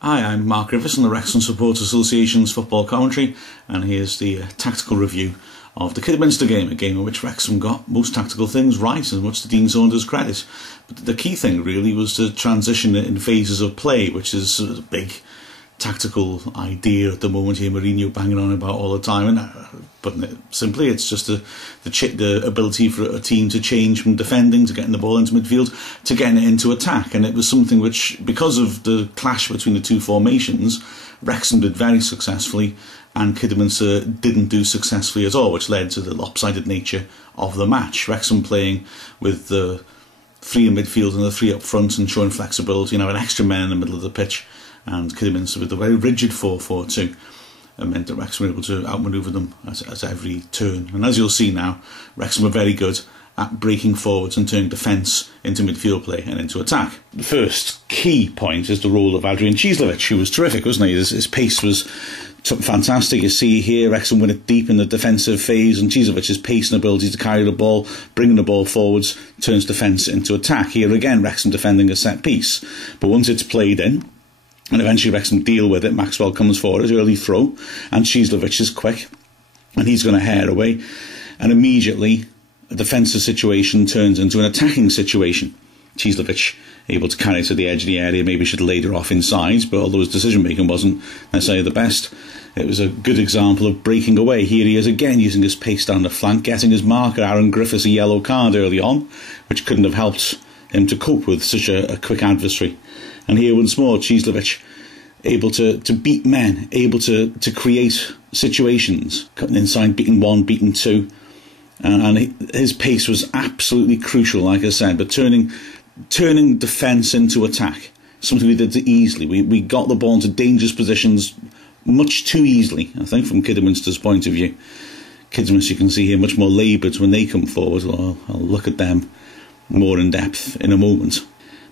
Hi, I'm Mark Griffiths from the Wrexham Supporters Association's football commentary, and here's the tactical review of the Kidderminster game, a game in which Wrexham got most tactical things right, and much to Dean Saunders' credit. But the key thing really was to transition in phases of play, which is a big tactical idea at the moment here. Mourinho banging on about all the time, and putting it simply, it's just the ability for a team to change from defending to getting the ball into midfield to getting it into attack. And it was something which, because of the clash between the two formations, Wrexham did very successfully and Kidderminster didn't do successfully at all, which led to the lopsided nature of the match. Wrexham playing with the three in midfield and the three up front and showing flexibility, an extra man in the middle of the pitch, and Kidderminster with a very rigid 4-4-2 meant that Wrexham were able to outmanoeuvre them at every turn. And as you'll see now, Wrexham were very good at breaking forwards and turning defence into midfield play and into attack. The first key point is the role of Adrian Cieslewicz, who was terrific, wasn't he? His pace was fantastic. You see here, Wrexham win it deep in the defensive phase, and Cieslewicz's pace and ability to carry the ball, bringing the ball forwards, turns defence into attack. Here again, Wrexham defending a set piece. But once it's played in, and eventually Wrexham deal with it, Maxwell comes forward, his early throw, and Cieslewicz is quick, and he's going to hair away, and immediately a defensive situation turns into an attacking situation. Cieslewicz able to carry to the edge of the area, maybe should have laid her off inside, but although his decision making wasn't necessarily the best, it was a good example of breaking away. Here he is again using his pace down the flank, getting his marker Aaron Griffiths a yellow card early on, which couldn't have helped him to cope with such a quick adversary. And here once more, Cieslewicz able to beat men, able to create situations, cutting inside, beating one, beating two. And his pace was absolutely crucial, like I said, but turning defence into attack, something we did easily. We got the ball into dangerous positions much too easily, I think, from Kidderminster's point of view. Kidderminster, you can see here, much more laboured when they come forward. Well, I'll look at them more in depth in a moment.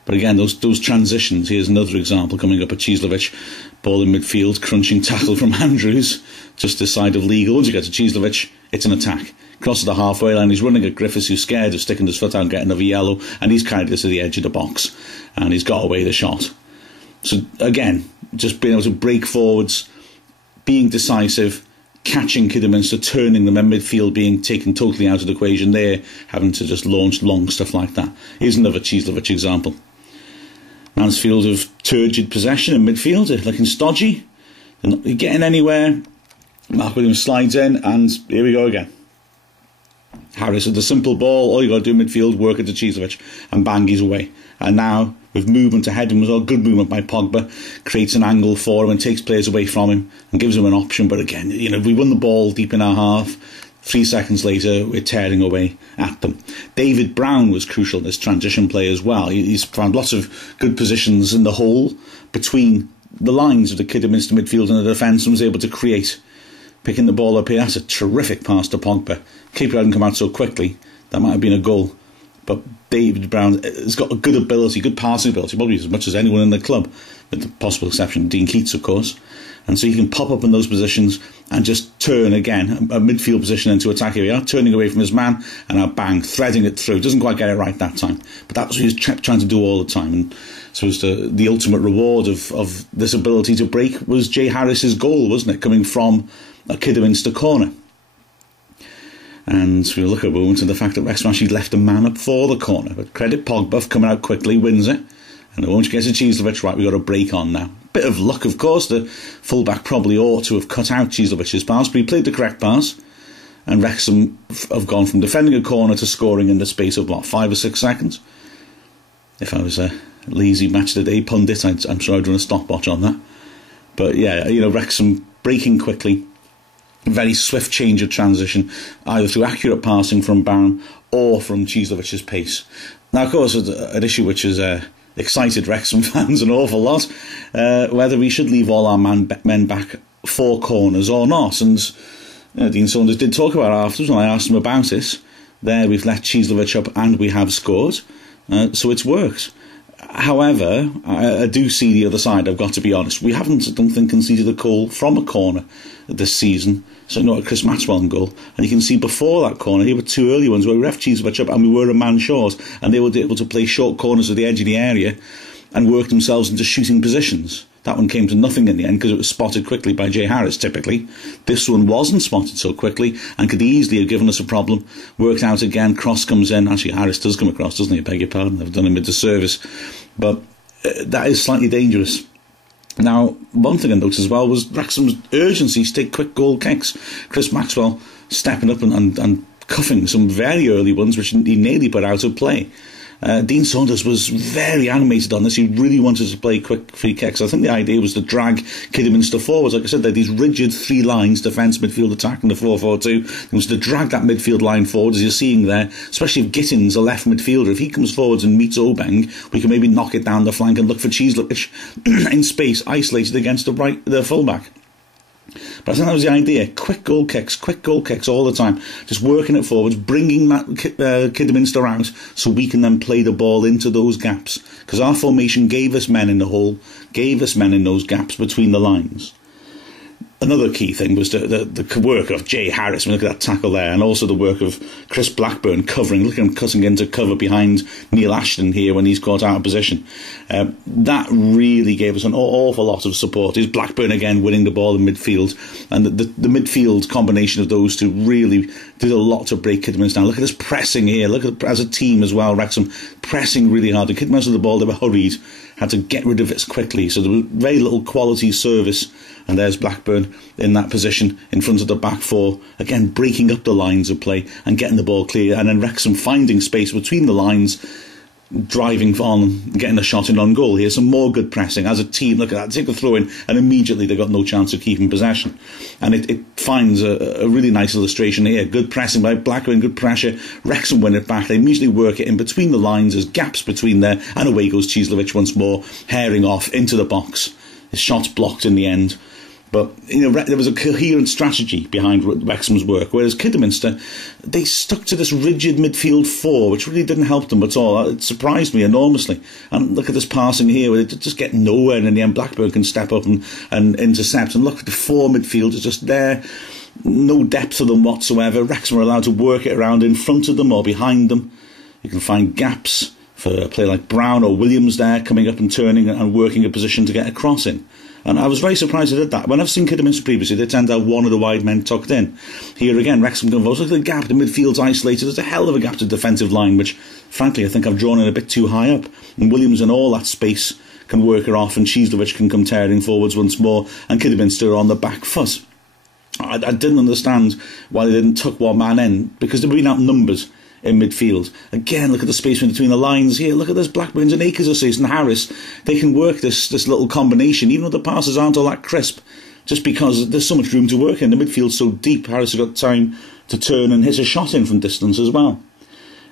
But again, those transitions, here's another example coming up at Cieslewicz, ball in midfield, crunching tackle from Andrews, just this side of legal. Once you get to Cieslewicz, it's an attack. Crosses the halfway line, he's running at Griffiths, who's scared of sticking his foot out and getting another yellow, and he's carried this to the edge of the box, and he's got away the shot. So again, just being able to break forwards, being decisive, catching Kidderminster, turning them in midfield, being taken totally out of the equation there, having to just launch long stuff like that. Here's another Cieslewicz example. Mansfield of turgid possession in midfield, looking stodgy. They're not getting anywhere. Mark Williams slides in, and here we go again. Harris with the simple ball, all you got to do in midfield, work it to Cieslewicz, and bang, he's away. And now, with movement ahead of him as well, good movement by Pogba, creates an angle for him and takes players away from him and gives him an option. But again, we won the ball deep in our half. 3 seconds later, we're tearing away at them. David Brown was crucial in this transition play as well. He's found lots of good positions in the hole between the lines of the Kidderminster midfield and the defence, and was able to create. Picking the ball up here, that's a terrific pass to Pogba. Keeper hadn't come out so quickly, that might have been a goal. But David Brown has got a good ability, good passing ability, probably as much as anyone in the club, with the possible exception of Dean Keats, of course. And so he can pop up in those positions and just turn again, a midfield position into attack. Here we are, turning away from his man, and now bang, threading it through. Doesn't quite get it right that time, but that's what he was trying to do all the time. And so the ultimate reward of this ability to break was Jay Harris's goal, wasn't it, coming from a Kidderminster corner. And we'll look at a moment at the fact that Wrexham actually left a man up for the corner. But credit Pogba for coming out quickly, wins it. And the moment you get to Cieslewicz, right, we've got a break on now. Bit of luck, of course. The fullback probably ought to have cut out Cieslewicz's pass, but he played the correct pass. And Wrexham have gone from defending a corner to scoring in the space of, 5 or 6 seconds. If I was a lazy match of the day pundit, I'm sure I'd run a stopwatch on that. But yeah, Wrexham breaking quickly. Very swift change of transition, either through accurate passing from Brown or from Cieslewicz's pace. Now, of course, an issue which has excited Wrexham fans an awful lot, whether we should leave all our men back 4 corners or not. And Dean Saunders did talk about it afterwards when I asked him about it. There we've let Cieslewicz up and we have scored, so it's worked. However, I do see the other side, I've got to be honest. We haven't, I don't think, conceded a goal from a corner this season. So not a Chris Maxwell goal. And you can see before that corner, here were 2 early ones where we left Cieslewicz up and we were a man short. And they were able to play short corners at the edge of the area and work themselves into shooting positions. That one came to nothing in the end because it was spotted quickly by Jay Harris, typically. This one wasn't spotted so quickly and could easily have given us a problem. Worked out again, cross comes in. Actually, Harris does come across, doesn't he? I beg your pardon, I've done him a disservice. But that is slightly dangerous. Now, one thing I noticed as well was Wrexham's urgency to take quick goal kicks. Chris Maxwell stepping up and cuffing some very early ones, which he nearly put out of play. Dean Saunders was very animated on this. He really wanted to play quick free kicks. I think the idea was to drag Kidderminster forwards. Like I said, they're these rigid three lines, defence, midfield, attack, and the 4-4-2. It was to drag that midfield line forward, as you're seeing there, especially if Gittins, a left midfielder, if he comes forwards and meets Obeng, we can maybe knock it down the flank and look for Cheeslewich in space, isolated against the fullback. But I think that was the idea. Quick goal kicks all the time. Just working it forwards, bringing that Kidderminster out so we can then play the ball into those gaps. Because our formation gave us men in the hole, gave us men in those gaps between the lines. Another key thing was the work of Jay Harris. Look at that tackle there, and also the work of Chris Blackburn covering. Look at him cutting into cover behind Neil Ashton here when he's caught out of position. That really gave us an awful lot of support. Is Blackburn again winning the ball in midfield, and the midfield combination of those two really did a lot to break Kidderminster down. Look at this pressing here. Look at as a team as well. Wrexham pressing really hard. The Kidderminster the ball, they were hurried, had to get rid of it quickly. So there was very little quality service. And there's Blackburn in that position in front of the back four, again breaking up the lines of play and getting the ball clear, and then Wrexham finding space between the lines, driving on, getting a shot in on goal. Here's some more good pressing as a team. Look at that, take a throw in, and immediately they got no chance of keeping possession. And it finds a really nice illustration here. Good pressing by Blackburn, good pressure. Wrexham win it back. They immediately work it in between the lines. There's gaps between there, and away goes Cheeslewich once more, herring off into the box. His shot's blocked in the end. But there was a coherent strategy behind Wrexham's work, whereas Kidderminster, they stuck to this rigid midfield four, which really didn't help them at all. It surprised me enormously. And look at this passing here, where they just get nowhere, and in the end Blackburn can step up and intercept. And look at the four midfielders just there, no depth to them whatsoever. Wrexham are allowed to work it around in front of them or behind them. You can find gaps for a player like Brown or Williams there, coming up and turning and working a position to get a cross in. And I was very surprised they did that. When I've seen Kidderminster previously, they tend to have one of the wide men tucked in. Here again, Wrexham converts. Look at the gap. The midfield's isolated. There's a hell of a gap to the defensive line, which, frankly, I think I've drawn in a bit too high up. And Williams in all that space can work her off, and Cheeslewich can come tearing forwards once more, and Kidderminster on the back foot. I didn't understand why they didn't tuck one man in, because they've been outnumbered in midfield. Again, look at the space between the lines here. Look at this Blackburns and Akers assist and Harris. They can work this little combination, even though the passes aren't all that crisp, just because there's so much room to work in. The midfield's so deep, Harris has got time to turn and hit a shot in from distance as well.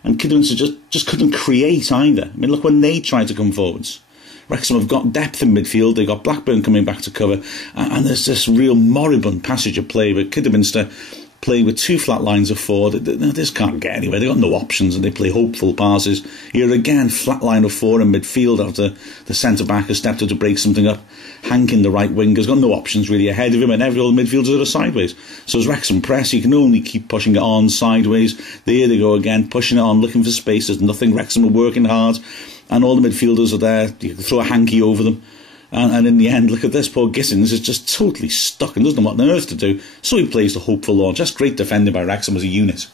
And Kidderminster just couldn't create either. I mean, look when they tried to come forwards. Wrexham have got depth in midfield. They've got Blackburn coming back to cover, and there's this real moribund passage of play with Kidderminster play with two flat lines of four. They just can't get anywhere. They've got no options, and they play hopeful passes. Here again, flat line of four in midfield after the centre-back has stepped up to break something up. Hank in the right wing has got no options really ahead of him, and every other midfielders are sideways. So as Wrexham press, you can only keep pushing it on sideways. There they go again, pushing it on, looking for space. There's nothing. Wrexham are working hard, and all the midfielders are there. You can throw a hanky over them. And in the end, look at this, poor Gittins is just totally stuck and doesn't know what on earth to do. So he plays the hopeful launch. Just great defending by Wrexham as a unit.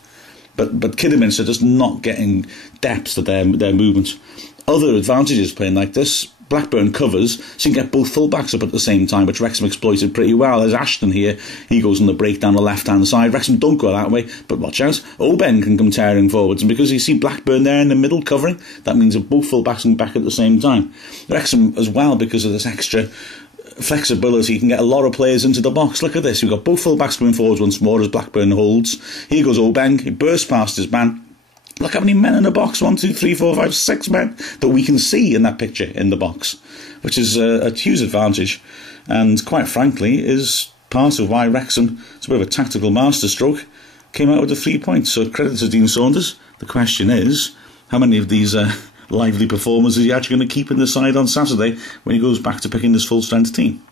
But Kidderminster just not getting depth to their movement. Other advantages playing like this, Blackburn covers, so you can get both full-backs up at the same time, which Wrexham exploited pretty well. There's Ashton here, he goes on the break down the left-hand side. Wrexham don't go that way, but watch out, Oben can come tearing forwards, and because you see Blackburn there in the middle covering, that means that both full-backs can back at the same time. Wrexham as well, because of this extra flexibility, you can get a lot of players into the box. Look at this, we've got both full-backs coming forwards once more as Blackburn holds. Here goes Obeng, he bursts past his man. Look how many men in the box, 1, 2, 3, 4, 5, 6 men that we can see in that picture in the box, which is a huge advantage, and quite frankly is part of why Wrexham, it's a bit of a tactical masterstroke, came out with the 3 points. So credit to Dean Saunders. The question is, how many of these lively performers is he actually going to keep in the side on Saturday when he goes back to picking his full-strength team?